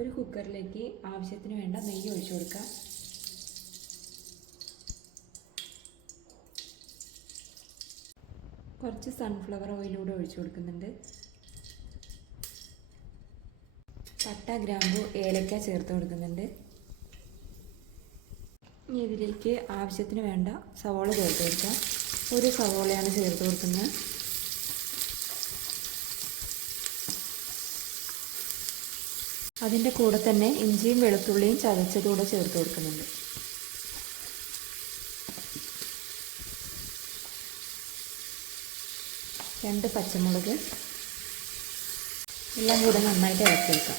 ഒരു കുക്കറിലേക്ക് ആവശ്യത്തിന് വേണ്ട നെയ്യ് ഒഴിച്ചു കൊടുക്കുക. കുറച്ച് സൺഫ്ലവർ ഓയിലൂടെ ഒഴിച്ചു കൊടുക്കുന്നുണ്ട്. പട്ട, ഗ്രാമ്പു, ഏലക്ക ചേർത്ത് കൊടുക്കുന്നുണ്ട്. ഇനി ഇതിലേക്ക് ആവശ്യത്തിന് വേണ്ട സവോള ചേർത്ത് കൊടുക്കാം. ഒരു സവോളയാണ് ചേർത്ത് കൊടുക്കുന്നത്. അതിൻ്റെ കൂടെ തന്നെ ഇഞ്ചിയും വെളുത്തുള്ളിയും ചതച്ചതൂടെ ചേർത്ത് കൊടുക്കുന്നുണ്ട്. രണ്ട് പച്ചമുളക് എല്ലാം കൂടെ നന്നായിട്ട് ഇളക്കിയെടുക്കാം.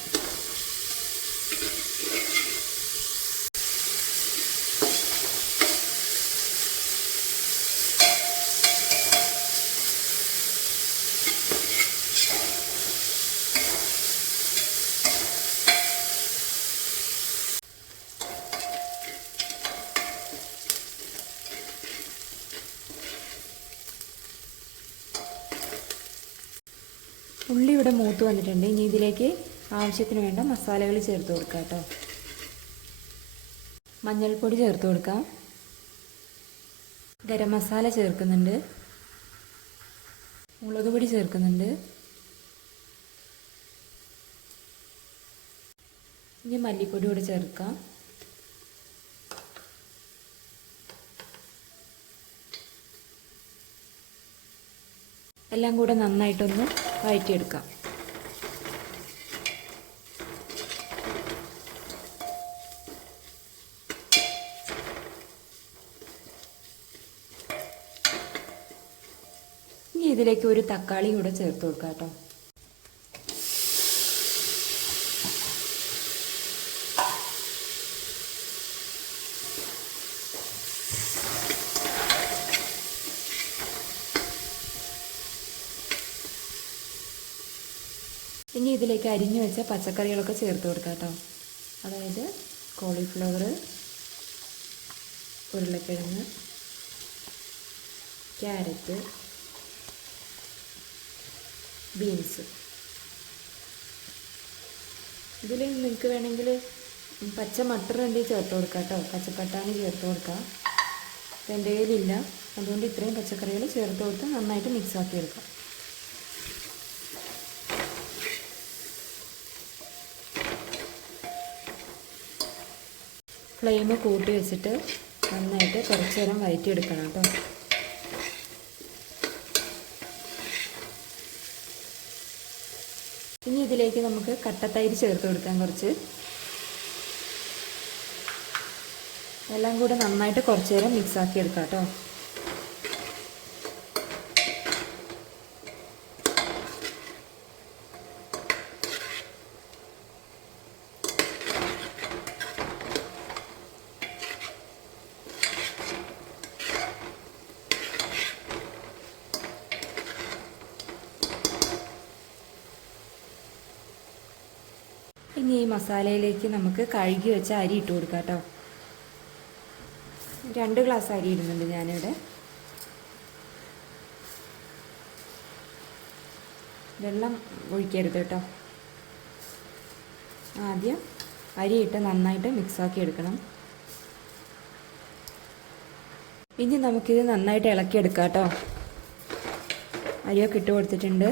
ഉള്ളി ഇവിടെ മൂത്ത് വന്നിട്ടുണ്ട്. ഇനി ഇതിലേക്ക് ആവശ്യത്തിന് വേണ്ട മസാലകൾ ചേർത്ത് കൊടുക്കാം കേട്ടോ. മഞ്ഞൾപ്പൊടി ചേർത്ത് കൊടുക്കാം. ഗരം മസാല ചേർക്കുന്നുണ്ട്. മുളക് പൊടി ചേർക്കുന്നുണ്ട്. ഇനി മല്ലിപ്പൊടി കൂടെ ചേർക്കാം. എല്ലാം കൂടെ നന്നായിട്ടൊന്ന് വഴറ്റിയെടുക്കാം. ഇനി ഇതിലേക്ക് ഒരു തക്കാളി കൂടെ ചേർത്ത് കൊടുക്കാം കേട്ടോ. ഇനി ഇതിലേക്ക് അരിഞ്ഞു വെച്ച പച്ചക്കറികളൊക്കെ ചേർത്ത് കൊടുക്കാം കേട്ടോ. അതായത് കോളിഫ്ലവർ, ഉരുളക്കിഴങ്ങ്, ക്യാരറ്റ്, ബീൻസ്. ഇതിൽ നിങ്ങൾക്ക് വേണമെങ്കിൽ പച്ച മട്ടർ ഉണ്ടെങ്കിൽ ചേർത്ത് കൊടുക്കാം കേട്ടോ. പച്ചപ്പട്ടാണി ചേർത്ത് കൊടുക്കാം. എൻ്റെ കയ്യിലില്ല, അതുകൊണ്ട് ഇത്രയും പച്ചക്കറികൾ ചേർത്ത് കൊടുത്ത് നന്നായിട്ട് മിക്സാക്കി എടുക്കാം. ഫ്ലെയിം കൂട്ടി വെച്ചിട്ട് നന്നായിട്ട് കുറച്ച് നേരം വഴറ്റിയെടുക്കണം കേട്ടോ. ഇനി ഇതിലേക്ക് നമുക്ക് കട്ടത്തൈര് ചേർത്ത് കൊടുക്കാം കുറച്ച്. എല്ലാം കൂടെ നന്നായിട്ട് കുറച്ച് നേരം മിക്സാക്കി എടുക്കാം കേട്ടോ. ഇനി ഈ മസാലയിലേക്ക് നമുക്ക് കഴുകി വെച്ച അരി ഇട്ട് കൊടുക്കാം കേട്ടോ. 2 ഗ്ലാസ് അരി ഇടുന്നുണ്ട് ഞാനിവിടെ. വെള്ളം ഒഴിക്കരുത് കേട്ടോ. ആദ്യം അരി ഇട്ട് നന്നായിട്ട് മിക്സാക്കി എടുക്കണം. ഇനി നമുക്കിത് നന്നായിട്ട് ഇളക്കിയെടുക്കാം കേട്ടോ. അരിയൊക്കെ ഇട്ട് കൊടുത്തിട്ടുണ്ട്.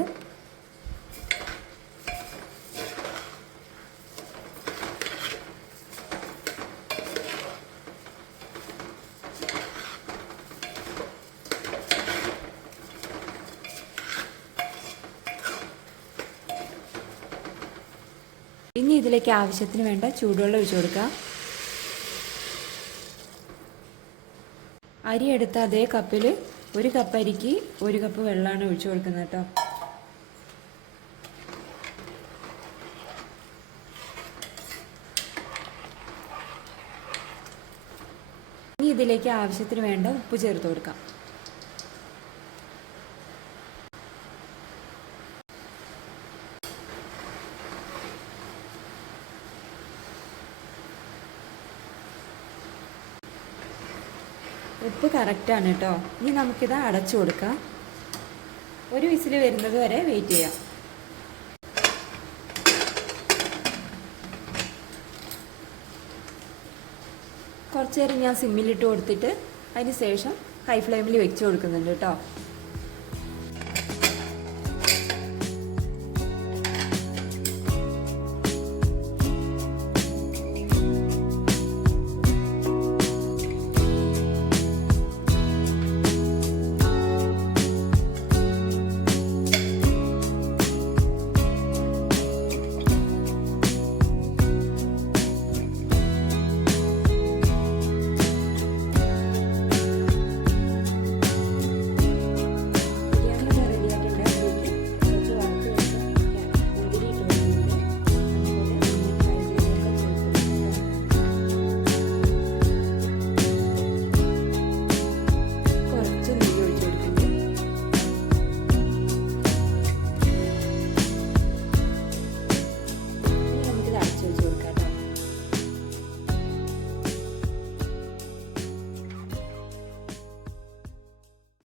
ഇനി ഇതിലേക്ക് ആവശ്യത്തിന് വേണ്ട ചൂടുവെള്ളം ഒഴിച്ചു കൊടുക്കാം. അരി എടുത്ത അതേ കപ്പിൽ 1 കപ്പ് അരിക്ക് 1 കപ്പ് വെള്ളമാണ് ഒഴിച്ചു കൊടുക്കുന്നത് കേട്ടോ. ഇനി ഇതിലേക്ക് ആവശ്യത്തിന് വേണ്ട ഉപ്പ് ചേർത്ത് കൊടുക്കാം. ഉപ്പ് കറക്റ്റാണ് കേട്ടോ. ഇനി നമുക്കിത് അടച്ചു കൊടുക്കാം. ഒരു വിസിൽ വരുന്നത് വരെ വെയിറ്റ് ചെയ്യാം. കുറച്ച് നേരം ഞാൻ സിമ്മിലിട്ട് കൊടുത്തിട്ട് അതിന് ശേഷം ഹൈ ഫ്ലെയിമിൽ വെച്ച് കൊടുക്കുന്നുണ്ട് കേട്ടോ.